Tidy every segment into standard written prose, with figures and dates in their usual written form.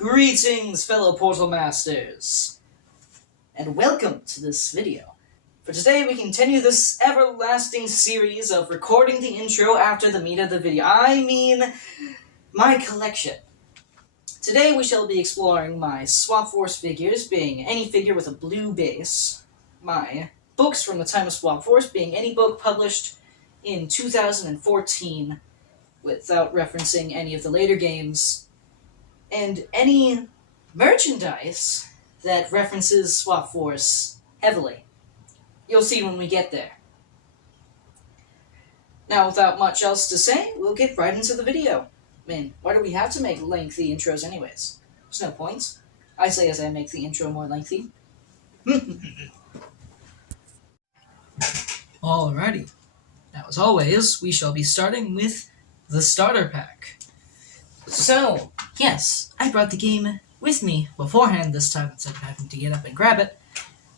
Greetings, fellow Portal Masters, and welcome to this video. For today, we continue this everlasting series of recording the intro after the meat of the video. I mean, my collection. Today, we shall be exploring my Swap Force figures, being any figure with a blue base, my books from the time of Swap Force, being any book published in 2014 without referencing any of the later games, and any merchandise that references Swap Force heavily. You'll see when we get there. Now, without much else to say, we'll get right into the video. I mean, why do we have to make lengthy intros anyways? There's no point. I say as I make the intro more lengthy. Alrighty. Now, as always, we shall be starting with the starter pack. So, yes, I brought the game with me beforehand this time instead of having to get up and grab it.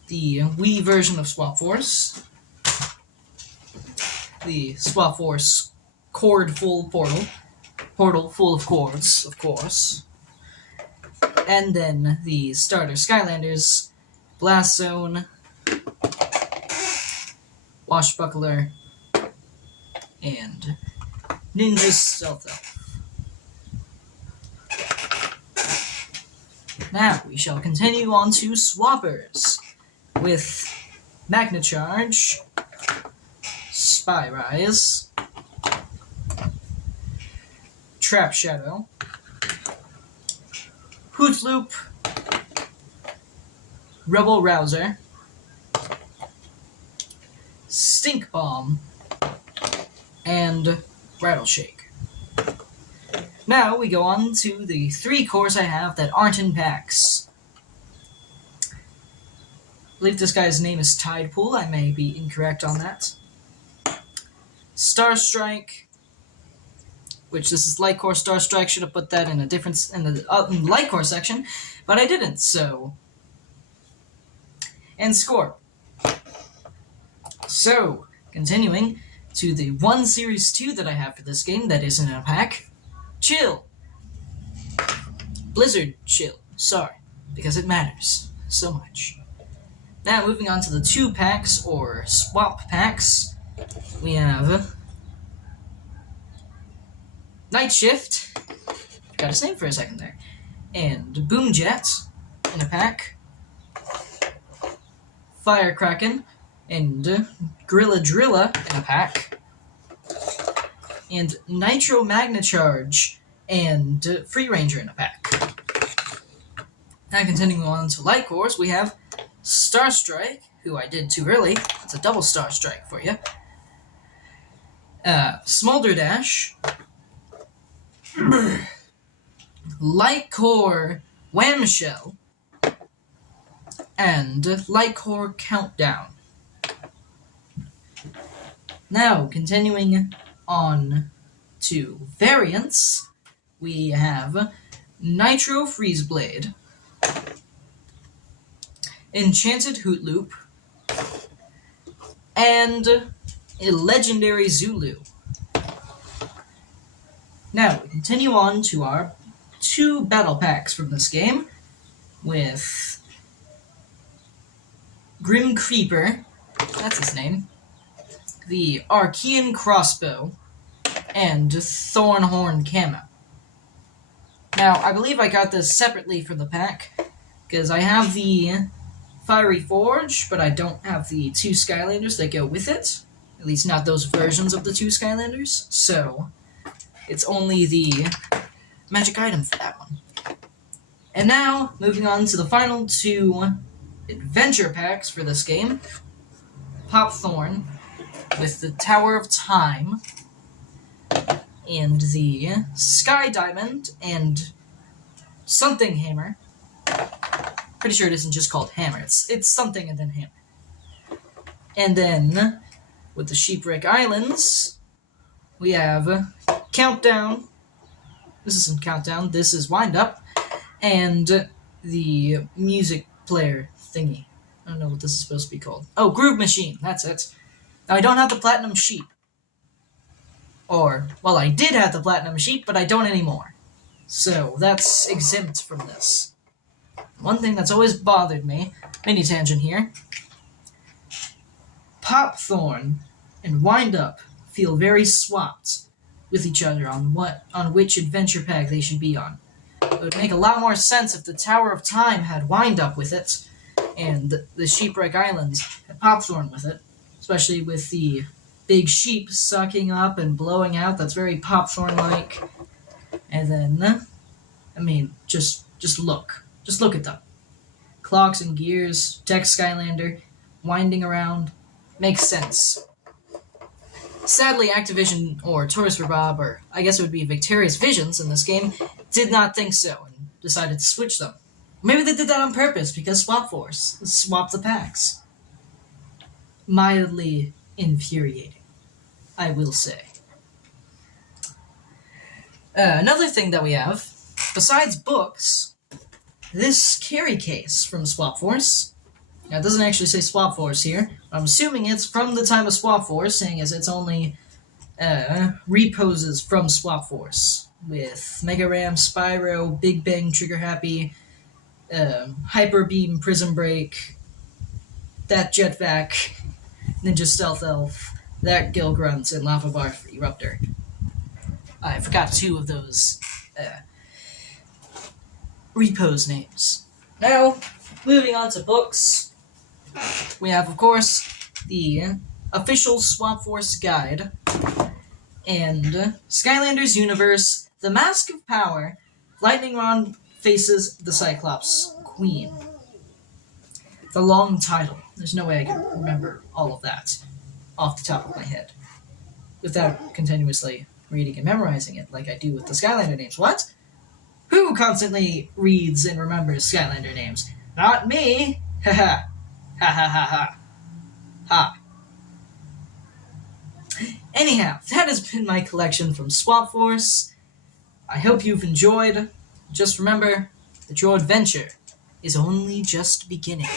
The Wii version of Swap Force. The Swap Force cord-full portal full of cords, of course. And then the starter Skylanders, Blast Zone, Washbuckler, and Ninja Stealth Elf. Now, we shall continue on to Swappers, with Magna Charge, Spy Rise, Trap Shadow, Hoot Loop, Rebel Rouser, Stink Bomb, and Rattleshake. Now we go on to the 3 cores I have that aren't in packs. I believe this guy's name is Tidepool. I may be incorrect on that. Star Strike, which this is Light Core Star Strike. Should have put that in a different in the Light Core section, but I didn't. So, and Score. So, continuing to the 1 Series 2 that I have for this game that isn't in a pack. Chill. Blizzard Chill. Sorry, because it matters so much. Now, moving on to the 2 packs, or swap packs, we have Night Shift, got his name for a second there, and Boom Jet in a pack, Fire Kraken, and Gorilla Drilla in a pack, and Nitro Magna Charge and Free Ranger in a pack. Now, continuing on to Light Cores, we have Star Strike, who I did too early. It's a double Star Strike for you. Smolder Dash, Light Core Whamshell, and Light Core Countdown. Now, continuing on to variants, we have Nitro Freeze Blade, Enchanted Hoot Loop, and a Legendary Zulu. Now, we continue on to our 2 battle packs from this game, with Grim Creeper, that's his name, the Archean Crossbow, and Thornhorn Camo. Now, I believe I got this separately from the pack, because I have the Fiery Forge, but I don't have the 2 Skylanders that go with it. At least not those versions of the 2 Skylanders, so it's only the magic item for that one. And now, moving on to the final 2 adventure packs for this game. Pop Thorn, with the Tower of Time, and the Sky Diamond, and something Hammer. Pretty sure it isn't just called Hammer. It's something and then Hammer. And then, with the Sheepwreck Islands, we have Countdown. This isn't Countdown, this is Wind Up. And the music player thingy. I don't know what this is supposed to be called. Oh, Groove Machine, that's it. Now, I don't have the Platinum Sheep. Or, well, I did have the Platinum Sheep, but I don't anymore. So that's exempt from this. One thing that's always bothered me, mini tangent here, Popthorn and Windup feel very swapped with each other on which adventure pack they should be on. It would make a lot more sense if the Tower of Time had Windup with it, and the Sheepwreck Islands had Popthorn with it, especially with the big sheep sucking up and blowing out. That's very Popthorn-like. And then, I mean, just look. Just look at them. Clocks and gears, Tech Skylander, winding around. Makes sense. Sadly, Activision, or Toys for Bob, or I guess it would be Victorious Visions in this game, did not think so and decided to switch them. Maybe they did that on purpose because Swap Force swapped the packs. Mildly infuriating, I will say. Another thing that we have, besides books, this carry case from Swap Force. Now, it doesn't actually say Swap Force here. I'm assuming it's from the time of Swap Force, seeing as it's only reposes from Swap Force, with Mega Ram, Spyro, Big Bang, Trigger Happy, Hyper Beam, Prism Break, that Jetvac, Ninja Stealth Elf, that Gilgrunt, and Lava Bar Eruptor. I forgot 2 of those repose names. Now, moving on to books, we have, of course, the official Swap Force guide, and Skylanders Universe, The Mask of Power, Lightning Rod faces the Cyclops Queen. The long title. There's no way I can remember all of that off the top of my head without continuously reading and memorizing it like I do with the Skylander names. What? Who constantly reads and remembers Skylander names? Not me! Ha ha. Ha ha ha ha. Ha. Anyhow, that has been my collection from Swap Force. I hope you've enjoyed. Just remember that your adventure is only just beginning.